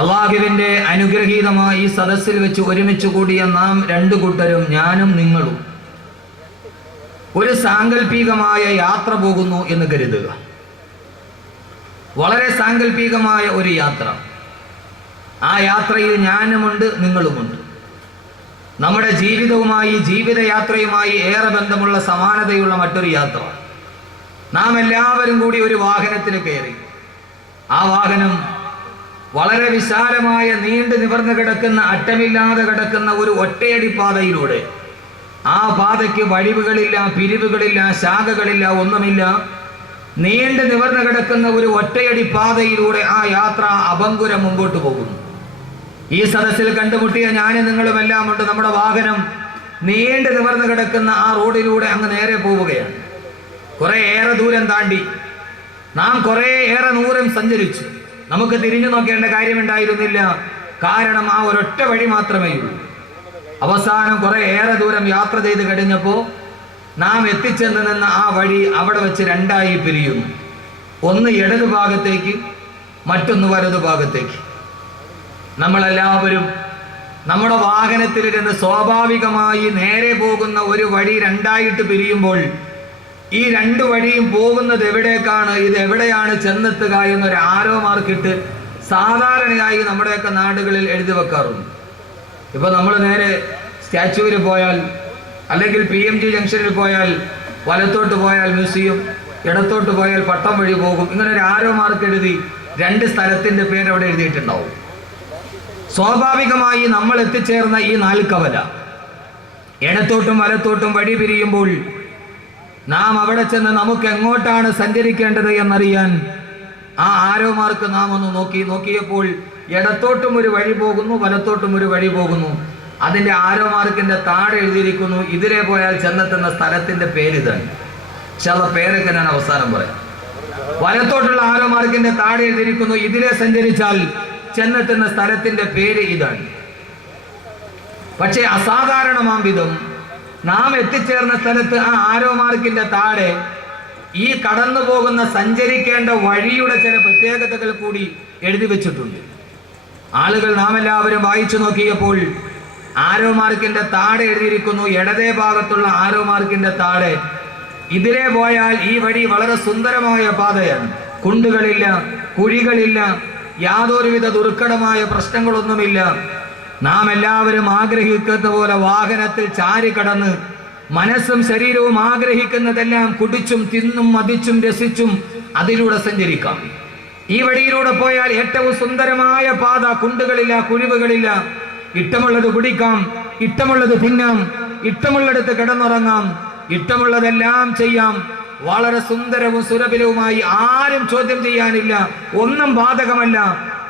അള്ളാഹുവിൻ്റെ അനുഗ്രഹീതമായി ഈ സദസ്സിൽ വെച്ച് ഒരുമിച്ച് കൂടിയ നാം രണ്ടു കൂട്ടരും, ഞാനും നിങ്ങളും, ഒരു സാങ്കല്പികമായ യാത്ര പോകുന്നു എന്ന് കരുതുക. വളരെ സാങ്കല്പികമായ ഒരു യാത്ര. ആ യാത്രയിൽ ഞാനുമുണ്ട്, നിങ്ങളുമുണ്ട്. നമ്മുടെ ജീവിതവുമായി, ജീവിതയാത്രയുമായി ഏറെ ബന്ധമുള്ള സമാനതയുള്ള മറ്റൊരു യാത്ര. നാം എല്ലാവരും കൂടി ഒരു വാഹനത്തിൽ കയറി. ആ വാഹനം വളരെ വിശാലമായ, നീണ്ടു നിവർന്നു കിടക്കുന്ന, അറ്റമില്ലാതെ കിടക്കുന്ന ഒരു ഒറ്റയടി പാതയിലൂടെ, ആ പാതയ്ക്ക് വഴിവുകളില്ല, പിരിവുകളില്ല, ശാഖകളില്ല, ഒന്നുമില്ല, നീണ്ടു നിവർന്നു കിടക്കുന്ന ഒരു ഒറ്റയടി പാതയിലൂടെ ആ യാത്ര അഭംഗുരം മുമ്പോട്ട് പോകുന്നു. ഈ സദസ്സിൽ കണ്ടുമുട്ടിയ ഞാനും നിങ്ങളുമെല്ലാം ഉണ്ട്. നമ്മുടെ വാഹനം നീണ്ടു നിവർന്നു കിടക്കുന്ന ആ റോഡിലൂടെ അങ്ങ് നേരെ പോവുകയാണ്. കുറെ ഏറെ ദൂരം താണ്ടി നാം കുറെ ഏറെ ദൂരം സഞ്ചരിച്ചു. നമുക്ക് തിരിഞ്ഞു നോക്കേണ്ട കാര്യമുണ്ടായിരുന്നില്ല. കാരണം ആ ഒരൊറ്റ വഴി മാത്രമേ ഉള്ളൂ. അവസാനം കുറെ ഏറെ ദൂരം യാത്ര ചെയ്ത് കഴിഞ്ഞപ്പോൾ നാം എത്തിച്ചെന്ന് നിന്ന ആ വഴി അവിടെ വെച്ച് രണ്ടായി പിരിയുന്നു. ഒന്ന് ഇടതു ഭാഗത്തേക്ക്, മറ്റൊന്ന് വലതു ഭാഗത്തേക്ക്. നമ്മളെല്ലാവരും നമ്മുടെ വാഹനത്തിലിരുന്ന് സ്വാഭാവികമായി നേരെ പോകുന്ന ഒരു വഴി രണ്ടായിട്ട് പിരിയുമ്പോൾ ഈ രണ്ടു വഴിയും പോകുന്നത് എവിടേക്കാണ്, ഇത് എവിടെയാണ് ചെന്നെത്തുക എന്നൊരു ആരോ മാർക്കിട്ട് സാധാരണയായി നമ്മുടെയൊക്കെ നാടുകളിൽ എഴുതി വെക്കാറുണ്ട്. ഇപ്പൊ നമ്മൾ നേരെ സ്റ്റാച്യൂവിൽ പോയാൽ, അല്ലെങ്കിൽ PMG ജംഗ്ഷനിൽ പോയാൽ, വലത്തോട്ട് പോയാൽ മ്യൂസിയം, ഇടത്തോട്ട് പോയാൽ പട്ടം വഴി പോകും. ഇങ്ങനെ ഒരു ആരോ മാർക്ക് എഴുതി രണ്ട് സ്ഥലത്തിന്റെ പേര് അവിടെ എഴുതിയിട്ടുണ്ടാവും. സ്വാഭാവികമായി നമ്മൾ എത്തിച്ചേർന്ന ഈ നാൽക്കവല, ഇടത്തോട്ടും വലത്തോട്ടും വഴി പിരിയുമ്പോൾ നാം അവിടെ ചെന്ന് നമുക്ക് എങ്ങോട്ടാണ് സഞ്ചരിക്കേണ്ടത് എന്നറിയാൻ ആ ആരോ മാർക്ക് നാം ഒന്ന് നോക്കിയപ്പോൾ ഇടത്തോട്ടും ഒരു വഴി പോകുന്നു, വലത്തോട്ടും ഒരു വഴി പോകുന്നു. അതിന്റെ ആരോ മാർക്കിന്റെ താഴെ എഴുതിയിരിക്കുന്നു, ഇതിലെ പോയാൽ ചെന്നെത്തുന്ന സ്ഥലത്തിന്റെ പേര് ഇതാണ്. പക്ഷെ ആ പേരൊക്കെ ഞാൻ അവസാനം പറയാം. വലത്തോട്ടുള്ള ആരോ മാർക്കിന്റെ താഴെ എഴുതിയിരിക്കുന്നു, ഇതിലെ സഞ്ചരിച്ചാൽ ചെന്നെത്തുന്ന സ്ഥലത്തിന്റെ പേര് ഇതാണ്. പക്ഷെ അസാധാരണമാം വിധം നാം എത്തിച്ചേർന്ന സ്ഥലത്ത് ആ ആരോ മാർക്കിന്റെ താഴെ ഈ കടന്നു പോകുന്ന, സഞ്ചരിക്കേണ്ട വഴിയുടെ ചില പ്രത്യേകതകൾ കൂടി എഴുതി വെച്ചിട്ടുണ്ട്. ആളുകൾ, നാം എല്ലാവരും വായിച്ചു നോക്കിയപ്പോൾ ആരോ മാർക്കിന്റെ താഴെ എഴുതിയിരിക്കുന്നു, ഇടതേ ഭാഗത്തുള്ള ആരോ മാർക്കിന്റെ താഴെ, ഇതിലെ പോയാൽ ഈ വഴി വളരെ സുന്ദരമായ പാതയാണ്. കുണ്ടുകളില്ല, കുഴികളില്ല, യാതൊരുവിധ ദുർഘടമായ പ്രശ്നങ്ങളൊന്നുമില്ല. നാം എല്ലാവരും ആഗ്രഹിക്കുന്ന പോലെ വാഹനത്തിൽ ചാരി കടന്ന് മനസ്സും ശരീരവും ആഗ്രഹിക്കുന്നതെല്ലാം കുടിച്ചും തിന്നും മതിച്ചും രസിച്ചും അതിലൂടെ സഞ്ചരിക്കാം. ഈ വഴിയിലൂടെ പോയാൽ ഏറ്റവും സുന്ദരമായ പാത, കുണ്ടുകളില്ല, കുഴിവുകളില്ല. ഇഷ്ടമുള്ളത് കുടിക്കാം, ഇഷ്ടമുള്ളത് തിന്നാം, ഇഷ്ടമുള്ളിടത്ത് കിടന്നുറങ്ങാം, ഇഷ്ടമുള്ളതെല്ലാം ചെയ്യാം. വളരെ സുന്ദരവും സുലഭവുമായി, ആരും ചോദ്യം ചെയ്യാനില്ല, ഒന്നും ബാധകമല്ല.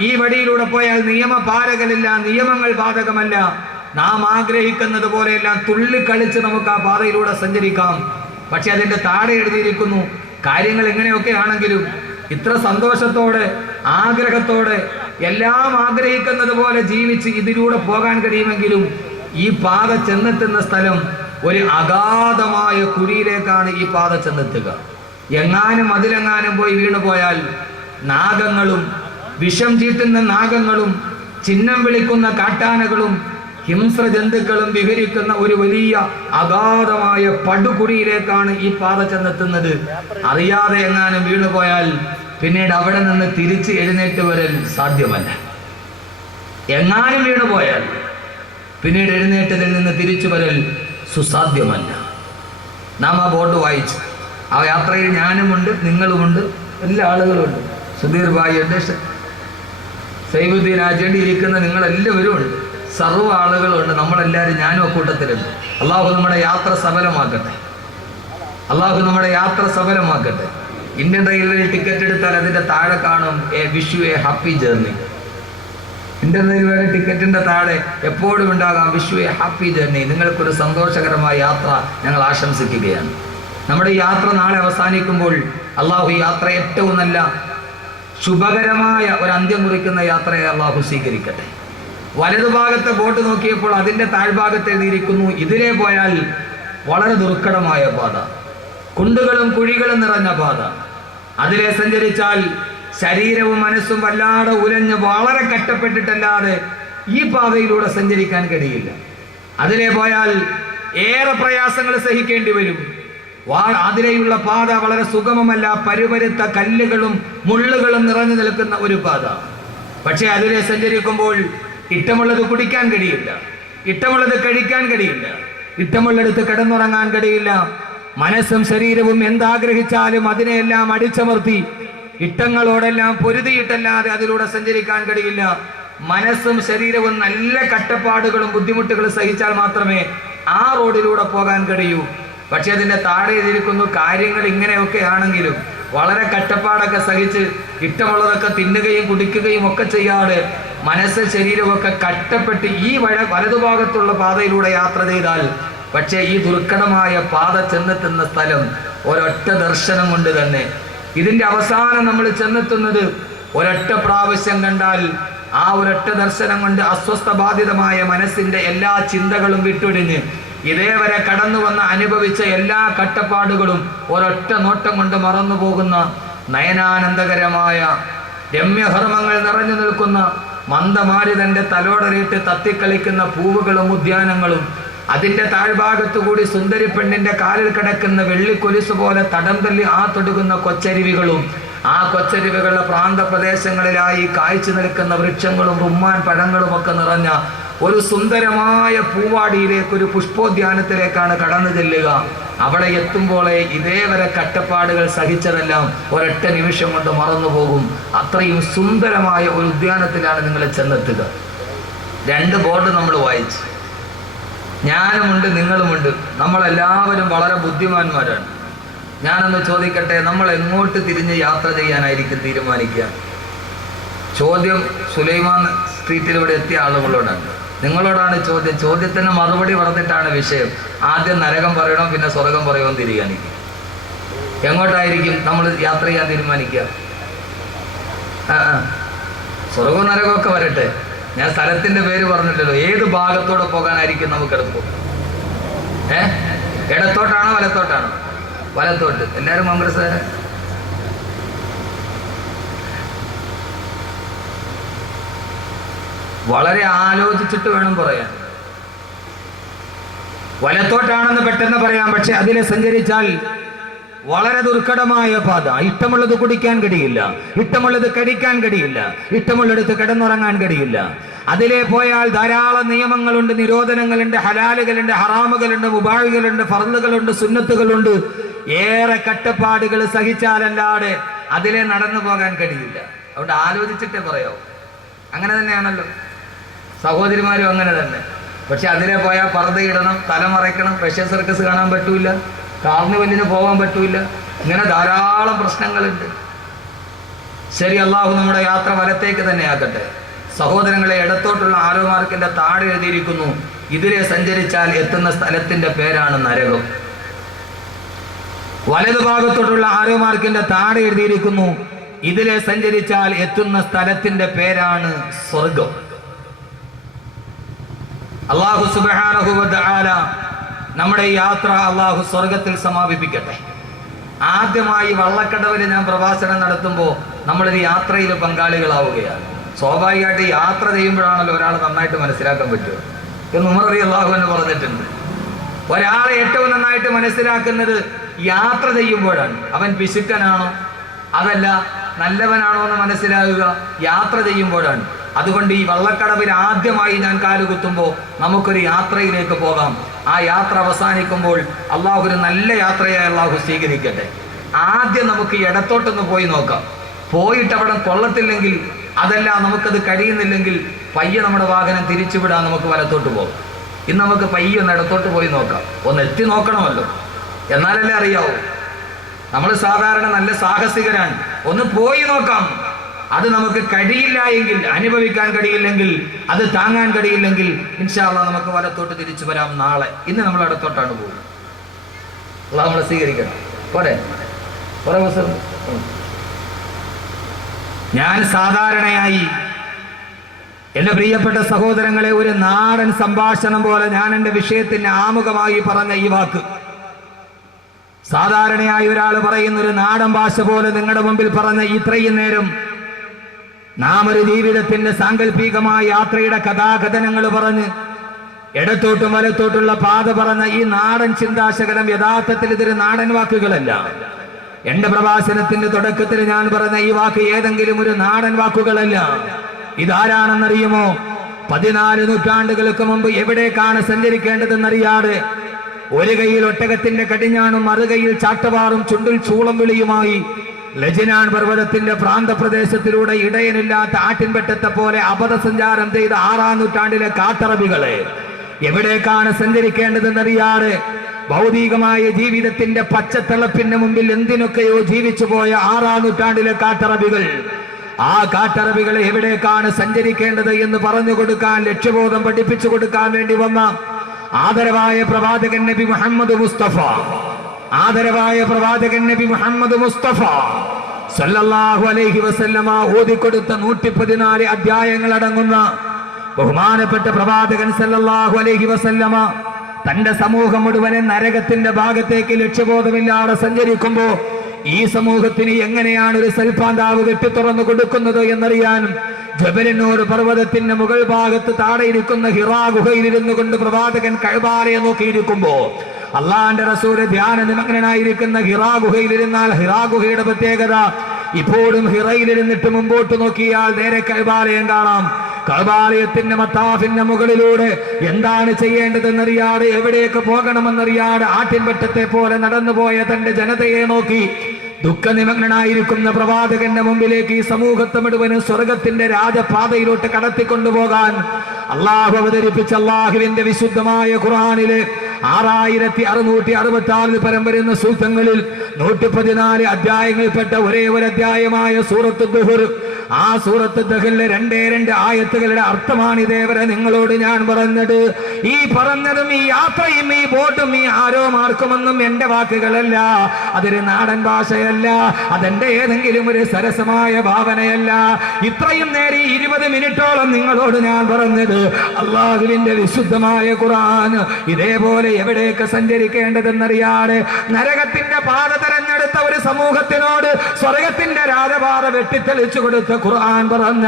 ഈ വഴിയിലൂടെ പോയാൽ നിയമപാലകരില്ല, നിയമങ്ങൾ ബാധകമല്ല. നാം ആഗ്രഹിക്കുന്നത് പോലെയെല്ലാം തുള്ളിക്കളിച്ച് നമുക്ക് ആ പാതയിലൂടെ സഞ്ചരിക്കാം. പക്ഷെ അതിന്റെ താഴെ എഴുതിയിരിക്കുന്നു, കാര്യങ്ങൾ എങ്ങനെയൊക്കെ ആണെങ്കിലും ഇത്ര സന്തോഷത്തോടെ, ആഗ്രഹത്തോടെ, എല്ലാം ആഗ്രഹിക്കുന്നത് പോലെ ജീവിച്ച് ഇതിലൂടെ പോകാൻ കഴിയുമെങ്കിലും ഈ പാത ചെന്നെത്തുന്ന സ്ഥലം ഒരു അഗാധമായ കുഴിയിലേക്കാണ് ഈ പാത ചെന്നെത്തുക. എങ്ങാനും അതിലെങ്ങാനും പോയി വീണു പോയാൽ നാഗങ്ങളും, വിഷം ചീറ്റുന്ന നാഗങ്ങളും, ചിഹ്നം വിളിക്കുന്ന കാട്ടാനകളും, ഹിംസ്ര ജന്തുക്കളും വിഹരിക്കുന്ന ഒരു വലിയ അഗാധമായ പടുകുഴിയിലേക്കാണ് ഈ പാത ചെന്നെത്തുന്നത്. അറിയാതെ എങ്ങാനും വീണുപോയാൽ പിന്നീട് അവിടെ നിന്ന് തിരിച്ച് എഴുന്നേറ്റ് വരൽ സാധ്യമല്ല. എങ്ങാനും വീണുപോയാൽ പിന്നീട് എഴുന്നേറ്റതിൽ നിന്ന് തിരിച്ചു വരൽ സുസാധ്യമല്ല. നാം ആ ബോർഡ് വായിച്ചു. ആ യാത്രയിൽ ഞാനുമുണ്ട്, നിങ്ങളുമുണ്ട്, എല്ലാ ആളുകളുമുണ്ട്. സുധീർ ഭായി ഉണ്ട്, സൈബുദ്ദീൻ ആചേണ്ടി ഇരിക്കുന്ന നിങ്ങളെല്ലാവരും ഉണ്ട്, സർവ്വ ആളുകളുണ്ട്. നമ്മളെല്ലാവരും, ഞാനും അക്കൂട്ടത്തിലുണ്ട്. അള്ളാഹു നമ്മുടെ യാത്ര സഫലമാക്കട്ടെ. അള്ളാഹു നമ്മുടെ യാത്ര സഫലമാക്കട്ടെ. ഇന്ത്യൻ റെയിൽവേയിൽ ടിക്കറ്റ് എടുത്താൽ അതിന്റെ താഴെ കാണും wish you A happy journey. Indian റെയിൽവേയുടെ ടിക്കറ്റിന്റെ താഴെ എപ്പോഴും ഉണ്ടാകാം wish you A happy journey. നിങ്ങൾക്കൊരു സന്തോഷകരമായ യാത്ര ഞങ്ങൾ ആശംസിക്കുകയാണ്. നമ്മുടെ യാത്ര നാളെ അവസാനിക്കുമ്പോൾ അള്ളാഹു ഈ യാത്ര ഏറ്റവും നല്ല ശുഭകരമായ ഒരു അന്ത്യം കുറിക്കുന്ന യാത്രയെ അള്ളാഹു സ്വീകരിക്കട്ടെ. വലതുഭാഗത്തെ ബോട്ട് നോക്കിയപ്പോൾ അതിന്റെ താഴ്ഭാഗത്ത് എഴുതിയിരിക്കുന്നു, ഇതിലെ പോയാൽ വളരെ ദുർഘടമായ പാത, കുണ്ടുകളും കുഴികളും നിറഞ്ഞ പാത. അതിലെ സഞ്ചരിച്ചാൽ ശരീരവും മനസ്സും വല്ലാതെ ഉലഞ്ഞ് വളരെ കഷ്ടപ്പെട്ടിട്ടല്ലാതെ ഈ പാതയിലൂടെ സഞ്ചരിക്കാൻ കഴിയില്ല. അതിലെ പോയാൽ ഏറെ പ്രയാസങ്ങൾ സഹിക്കേണ്ടി വരും. അതിലെയുള്ള പാത വളരെ സുഗമമല്ല, പരുപരുത്ത കല്ലുകളും മുള്ളുകളും നിറഞ്ഞു നിൽക്കുന്ന ഒരു പാത. പക്ഷെ അതിലെ സഞ്ചരിക്കുമ്പോൾ ഇഷ്ടമുള്ളത് കുടിക്കാൻ കഴിയില്ല, ഇഷ്ടമുള്ളത് കഴിക്കാൻ കഴിയില്ല, ഇഷ്ടമുള്ളിടത്ത് കിടന്നുറങ്ങാൻ കഴിയില്ല. മനസ്സും ശരീരവും എന്താഗ്രഹിച്ചാലും അതിനെയെല്ലാം അടിച്ചമർത്തി ഇഷ്ടങ്ങളോടെല്ലാം പൊരുതിയിട്ടല്ലാതെ അതിലൂടെ സഞ്ചരിക്കാൻ കഴിയില്ല. മനസ്സും ശരീരവും നല്ല കഷ്ടപ്പാടുകളും ബുദ്ധിമുട്ടുകളും സഹിച്ചാൽ മാത്രമേ ആ റോഡിലൂടെ പോകാൻ കഴിയൂ. പക്ഷെ അതിൻ്റെ താഴെ എഴുതിയിരിക്കുന്നു, കാര്യങ്ങൾ ഇങ്ങനെയൊക്കെ ആണെങ്കിലും വളരെ കഷ്ടപ്പാടൊക്കെ സഹിച്ച് ഇഷ്ടമുള്ളതൊക്കെ തിന്നുകയും കുടിക്കുകയും ഒക്കെ ചെയ്യാതെ മനസ്സ് ശരീരമൊക്കെ കഷ്ടപ്പെട്ട് ഈ വലതുഭാഗത്തുള്ള പാതയിലൂടെ യാത്ര ചെയ്താൽ പക്ഷേ ഈ ദുർഘടമായ പാത ചെന്നെത്തുന്ന സ്ഥലം ഒരൊറ്റ ദർശനം കൊണ്ട് തന്നെ, ഇതിൻ്റെ അവസാനം നമ്മൾ ചെന്നെത്തുന്നത് ഒരൊറ്റ പ്രാവശ്യം കണ്ടാൽ ആ ഒരൊറ്റ ദർശനം കൊണ്ട് അസ്വസ്ഥ ബാധിതമായ മനസ്സിൻ്റെ എല്ലാ ചിന്തകളും വിട്ടൊഴിഞ്ഞ് ഇതേവരെ കടന്നു വന്ന് അനുഭവിച്ച എല്ലാ കഷ്ടപ്പാടുകളും ഒരൊറ്റ നോട്ടം കൊണ്ട് മറന്നു പോകുന്ന നയനാനന്ദകരമായ രമ്യഹർമ്മങ്ങൾ നിറഞ്ഞു നിൽക്കുന്ന മന്ദമാരുതൻ്റെ തലോടറിയിട്ട് തത്തിക്കളിക്കുന്ന പൂവുകളും ഉദ്യാനങ്ങളും അതിൻ്റെ താഴ്ഭാഗത്തുകൂടി സുന്ദരി പെണ്ണിൻ്റെ കാലിൽ കിടക്കുന്ന വെള്ളിക്കൊലിസ് പോലെ തടം തല്ലി തൊടുകുന്ന കൊച്ചരുവികളും ആ കൊച്ചരുവികളുടെ പ്രാന്തപ്രദേശങ്ങളിലായി കായ്ച്ചു നിൽക്കുന്ന വൃക്ഷങ്ങളും റുമ്മാൻ പഴങ്ങളും ഒക്കെ നിറഞ്ഞ ഒരു സുന്ദരമായ പൂവാടിയിലേക്ക്, ഒരു പുഷ്പോദ്യാനത്തിലേക്കാണ് കടന്നു ചെല്ലുക. അവിടെ എത്തുമ്പോഴേ ഇതേവരെ കഷ്ടപ്പാടുകൾ സഹിച്ചതെല്ലാം ഒരൊറ്റ നിമിഷം കൊണ്ട് മറന്നു പോകും. അത്രയും സുന്ദരമായ ഒരു ഉദ്യാനത്തിലാണ് നിങ്ങൾ ചെന്നെത്തുക. 2 ബോർഡ് നമ്മൾ വായിച്ചു. ഞാനുമുണ്ട്, നിങ്ങളുമുണ്ട്, നമ്മളെല്ലാവരും വളരെ ബുദ്ധിമാന്മാരാണ്. ഞാനൊന്ന് ചോദിക്കട്ടെ, നമ്മൾ എങ്ങോട്ട് തിരിഞ്ഞ് യാത്ര ചെയ്യാനായിരിക്കും തീരുമാനിക്കുക? ചോദ്യം സുലൈമാൻ സ്ട്രീറ്റിൽ ഇവിടെ എത്തിയ ആളുകളോടാണ്, നിങ്ങളോടാണ് ചോദ്യം. ചോദ്യത്തിന് മറുപടി പറഞ്ഞിട്ടാണ് വിഷയം. ആദ്യം നരകം പറയണോ പിന്നെ സ്വർഗം പറയുമോ തീരുമാനിക്കും. എങ്ങോട്ടായിരിക്കും നമ്മൾ യാത്ര ചെയ്യാൻ തീരുമാനിക്കുക? സ്വർഗവും നരകമൊക്കെ വരട്ടെ, ഞാൻ സ്ഥലത്തിൻ്റെ പേര് പറഞ്ഞില്ലല്ലോ. ഏത് ഭാഗത്തോടെ പോകാനായിരിക്കും നമുക്ക് എളുപ്പം? ഇടത്തോട്ടാണോ വലത്തോട്ടാണോ? വലത്തോട്ട്. എല്ലാവരും കോൺഗ്രസ്. വളരെ ആലോചിച്ചിട്ട് വേണം പറയാൻ. വലത്തോട്ടാണെന്ന് പെട്ടെന്ന് പറയാം, പക്ഷെ അതിലെ സഞ്ചരിച്ചാൽ വളരെ ദുർഘടമായ പാത. ഇഷ്ടമുള്ളത് കുടിക്കാൻ കഴിയില്ല, ഇഷ്ടമുള്ളത് കഴിക്കാൻ കഴിയില്ല, ഇഷ്ടമുള്ളിടത്ത് കിടന്നുറങ്ങാൻ കഴിയില്ല. അതിലെ പോയാൽ ധാരാളം നിയമങ്ങളുണ്ട്, നിരോധനങ്ങളുണ്ട്, ഹലാലുകളുണ്ട്, ഹറാമുകളുണ്ട്, മുബാഹുകളുണ്ട്, ഫർളുകളുണ്ട്, സുന്നത്തുകളുണ്ട്. ഏറെ കഷ്ടപ്പാടുകൾ സഹിച്ചാലല്ലാതെ അതിലെ നടന്നു പോകാൻ കഴിയില്ല. അതുകൊണ്ട് ആലോചിച്ചിട്ടേ പറയാവൂ. അങ്ങനെ തന്നെയാണല്ലോ, സഹോദരിമാരും അങ്ങനെ തന്നെ. പക്ഷെ അതിലെ പോയാൽ പർദ്ദയിടണം, തലമറയ്ക്കണം, റഷ്യൻ സർക്കസ് കാണാൻ പറ്റൂല, കാർണിവലിന് പോകാൻ പറ്റൂല. ഇങ്ങനെ ധാരാളം പ്രശ്നങ്ങളുണ്ട്. ശരി, അള്ളാഹു നമ്മുടെ യാത്ര വലത്തേക്ക് തന്നെ ആക്കട്ടെ. സഹോദരങ്ങളെ, ഇടത്തോട്ടുള്ള ആരോ മാർക്കിന്റെ താഴെ എഴുതിയിരിക്കുന്നു, ഇതിലെ സഞ്ചരിച്ചാൽ എത്തുന്ന സ്ഥലത്തിന്റെ പേരാണ് നരകം. വലതുഭാഗത്തോട്ടുള്ള ആരോ മാർക്കിന്റെ താഴെ എഴുതിയിരിക്കുന്നു, ഇതിലെ സഞ്ചരിച്ചാൽ എത്തുന്ന സ്ഥലത്തിന്റെ പേരാണ് സ്വർഗം. അല്ലാഹു സുബ്ഹാനഹു വ തആല നമ്മുടെ യാത്ര അല്ലാഹു സ്വർഗത്തിൽ സമാപിപ്പിക്കട്ടെ. ആദ്യമായി വള്ളക്കടവിൽ ഞാൻ പ്രഭാഷണം നടത്തുമ്പോൾ നമ്മളൊരു യാത്രയിൽ പങ്കാളികളാവുകയാണ്. സ്വാഭാവികമായിട്ട് യാത്ര ചെയ്യുമ്പോഴാണല്ലോ ഒരാൾ നന്നായിട്ട് മനസ്സിലാക്കാൻ പറ്റുക എന്ന് ഉമർ റളിയല്ലാഹു അൻഹു പറഞ്ഞിട്ടുണ്ട്. ഒരാളെ ഏറ്റവും നന്നായിട്ട് മനസ്സിലാക്കുന്നത് യാത്ര ചെയ്യുമ്പോഴാണ്. അവൻ പിശുക്കനാണോ അതല്ല നല്ലവനാണോ എന്ന് മനസ്സിലാകുക യാത്ര ചെയ്യുമ്പോഴാണ്. അതുകൊണ്ട് ഈ വള്ളക്കടവിൽ ആദ്യമായി ഞാൻ കാലുകുത്തുമ്പോൾ നമുക്കൊരു യാത്രയിലേക്ക് പോകാം. ആ യാത്ര അവസാനിക്കുമ്പോൾ അള്ളാഹു ഒരു നല്ല യാത്രയായി അള്ളാഹു സ്വീകരിക്കട്ടെ. ആദ്യം നമുക്ക് ഇടത്തോട്ടൊന്ന് പോയി നോക്കാം. പോയിട്ട് അവിടെ കൊള്ളത്തില്ലെങ്കിൽ, അതല്ല നമുക്കത് കഴിയുന്നില്ലെങ്കിൽ പയ്യെ നമ്മുടെ വാഹനം തിരിച്ചുവിടാൻ നമുക്ക് വലത്തോട്ട് പോകാം. ഇന്ന് നമുക്ക് പയ്യെ ഒന്ന് ഇടത്തോട്ട് പോയി നോക്കാം. ഒന്ന് എത്തി നോക്കണമല്ലോ, എന്നാലല്ലേ അറിയാവൂ. നമ്മൾ സാധാരണ നല്ല സാഹസികരാണ്, ഒന്ന് പോയി നോക്കാം. അത് നമുക്ക് കഴിയില്ല എങ്കിൽ, അനുഭവിക്കാൻ കഴിയില്ലെങ്കിൽ, അത് താങ്ങാൻ കഴിയില്ലെങ്കിൽ ഇൻഷാ അല്ലാഹ് നമുക്ക് വലത്തോട്ട് തിരിച്ചു വരാം നാളെ. ഇന്ന് നമ്മൾ ഇടത്തോട്ടാണ് പോകുന്നത്. അല്ലാഹു നമ്മളെ സ്വീകരിക്കണം. പോരെ ഞാൻ സാധാരണയായി എൻ്റെ പ്രിയപ്പെട്ട സഹോദരങ്ങളെ ഒരു നാടൻ സംഭാഷണം പോലെ ഞാൻ എൻ്റെ വിഷയത്തിന് ആമുഖമായി പറഞ്ഞ ഈ വാക്ക് സാധാരണയായി ഒരാൾ പറയുന്ന ഒരു നാടൻ ഭാഷ പോലെ നിങ്ങളുടെ മുമ്പിൽ പറഞ്ഞ ഇത്രയും നേരം നാം ഒരു ജീവിതത്തിന്റെ സാങ്കല്പികമായ യാത്രയുടെ കഥാകഥനങ്ങൾ പറഞ്ഞ് ഇടത്തോട്ടും വലത്തോട്ടുള്ള പാത പറഞ്ഞ ഈ നാടൻ ചിന്താശകലം യഥാർത്ഥത്തിൽ ഇതൊരു നാടൻ വാക്കുകളല്ല. എന്റെ പ്രഭാഷണത്തിന്റെ തുടക്കത്തിൽ ഞാൻ പറഞ്ഞ ഈ വാക്ക് ഏതെങ്കിലും ഒരു നാടൻ വാക്കുകളല്ല. ഇതാരാണെന്നറിയുമോ? 14 നൂറ്റാണ്ടുകൾക്ക് മുമ്പ് എവിടേക്കാണ് സഞ്ചരിക്കേണ്ടതെന്നറിയാതെ ഒരു കൈയിൽ ഒട്ടകത്തിന്റെ കടിഞ്ഞാണും മറുകൈയിൽ ചാട്ടവാറും ചുണ്ടിൽ ചൂളം വിളിയുമായി ലജ്നാൻ പർവ്വതത്തിന്റെ പ്രാന്തപ്രദേശത്തിലൂടെ ഇടയനില്ലാത്ത ആട്ടിൻപെട്ടത്തെ പോലെ അബദ്ധസഞ്ചാരം ചെയ്ത 6-ാം നൂറ്റാണ്ടിലെ കാട്ടറബികളെ എവിടേക്കാണ് സഞ്ചരിക്കേണ്ടതെന്നറിയാതെ ഭൗതികമായ ജീവിതത്തിന്റെ പച്ചത്തിളപ്പിന്റെ മുമ്പിൽ എന്തിനൊക്കെയോ ജീവിച്ചു പോയ 6-ാം നൂറ്റാണ്ടിലെ കാട്ടറബികൾ, ആ കാട്ടറബികളെ എവിടേക്കാണ് സഞ്ചരിക്കേണ്ടത് എന്ന് പറഞ്ഞു കൊടുക്കാൻ, ലക്ഷ്യബോധം പഠിപ്പിച്ചു കൊടുക്കാൻ വേണ്ടി വന്ന ആദരവായ പ്രവാചകൻ നബി മുഹമ്മദ് മുസ്തഫ, ആദരവായ പ്രവാചകൻ നബി മുഹമ്മദ് മുസ്തഫ സല്ലല്ലാഹു അലൈഹി വസല്ലമ ഓതിക്കൊടുത്ത 114 അധ്യായങ്ങൾ അടങ്ങുന്ന ബഹുമാനപ്പെട്ട പ്രവാചകൻ സല്ലല്ലാഹു അലൈഹി വസല്ലമ തന്റെ സമൂഹം മുഴുവനെ നരകത്തിന്റെ ഭാഗത്തേക്ക് ലക്ഷ്യബോധമില്ലാതെ സഞ്ചരിക്കുമ്പോ ഈ സമൂഹത്തിന് എങ്ങനെയാണ് ഒരു സൽപാന്താവ് വെട്ടിത്തുറന്നു കൊടുക്കുന്നത് എന്നറിയാൻ ജബലിനൂർ പർവ്വതത്തിന്റെ മുകൾ ഭാഗത്ത് താഴെയിരിക്കുന്ന ഹിറാ ഗുഹയിലിരുന്നു കൊണ്ട് പ്രവാചകൻ കഅബയെ നോക്കിയിരിക്കുമ്പോ അള്ളാന്റെ റസൂല് ധ്യാന നിമഗ്നനായിരിക്കുന്ന ഹിറാ ഗുഹയിലിരുന്നാൽ ഹിറാ ഗുഹയുടെ പ്രത്യേകത ഇപ്പോഴും ഹിറയിലിരുന്നിട്ട് മുമ്പോട്ട് നോക്കിയാൽ നേരെ കഅബയെ കാണാം. കഅബാലയത്തിന്റെ മത്താഫിന്റെ മുകളിലൂടെ എന്താണ് ചെയ്യേണ്ടതെന്നറിയാതെ എവിടേക്ക് പോകണമെന്നറിയാതെ ആട്ടിൻപറ്റത്തെ പോലെ നടന്നുപോയ തന്റെ ജനതയെ നോക്കി ദുഃഖനിമഗ്നനായിരിക്കുന്ന പ്രവാചകന്റെ മുമ്പിലേക്ക് ഈ സമൂഹത്തെ മുഴുവനും സ്വർഗത്തിന്റെ രാജപാതയിലോട്ട് കടത്തിക്കൊണ്ടുപോകാൻ അള്ളാഹു അവതരിപ്പിച്ച അള്ളാഹുവിന്റെ വിശുദ്ധമായ ഖുർആനിലെ 6666 പരം വരുന്ന സൂക്തങ്ങളിൽ 114 അധ്യായങ്ങളിൽപ്പെട്ട ഒരേ ഒരു അധ്യായമായ സൂറത്ത് ദുഹർ, ആ സൂറത്ത് ദഹറിലെ 2 ആയത്തുകളുടെ അർത്ഥമാണ് ഇതേവരെ നിങ്ങളോട് ഞാൻ പറഞ്ഞത്. ഈ പറഞ്ഞതും ഈ യാത്രയും ഈ ബോട്ടും ഈ ആരോ മാർക്കുമെന്നും എന്റെ വാക്കുകളല്ല, അതൊരു നാടൻ ഭാഷയല്ല, അതെന്റെ ഏതെങ്കിലും ഒരു സരസമായ ഭാവനയല്ല. ഇത്രയും നേരെ 20 മിനിറ്റോളം നിങ്ങളോട് ഞാൻ പറഞ്ഞത് അള്ളാഹുവിന്റെ വിശുദ്ധമായ ഖുർആൻ ഇതേപോലെ എവിടേക്ക് സഞ്ചരിക്കേണ്ടതെന്നറിയാതെ നരകത്തിന്റെ പാത തെരഞ്ഞെടുത്ത ഒരു സമൂഹത്തിനോട് സ്വർഗത്തിന്റെ രാജപാത വെട്ടിത്തെളിച്ചു കൊടുത്ത ഖുർആൻ പറഞ്ഞ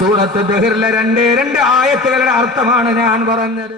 സൂറത്ത് ദഹറിലെ 2 ആയത്തുകളുടെ അർത്ഥമാണ് ഞാൻ പറഞ്ഞത്.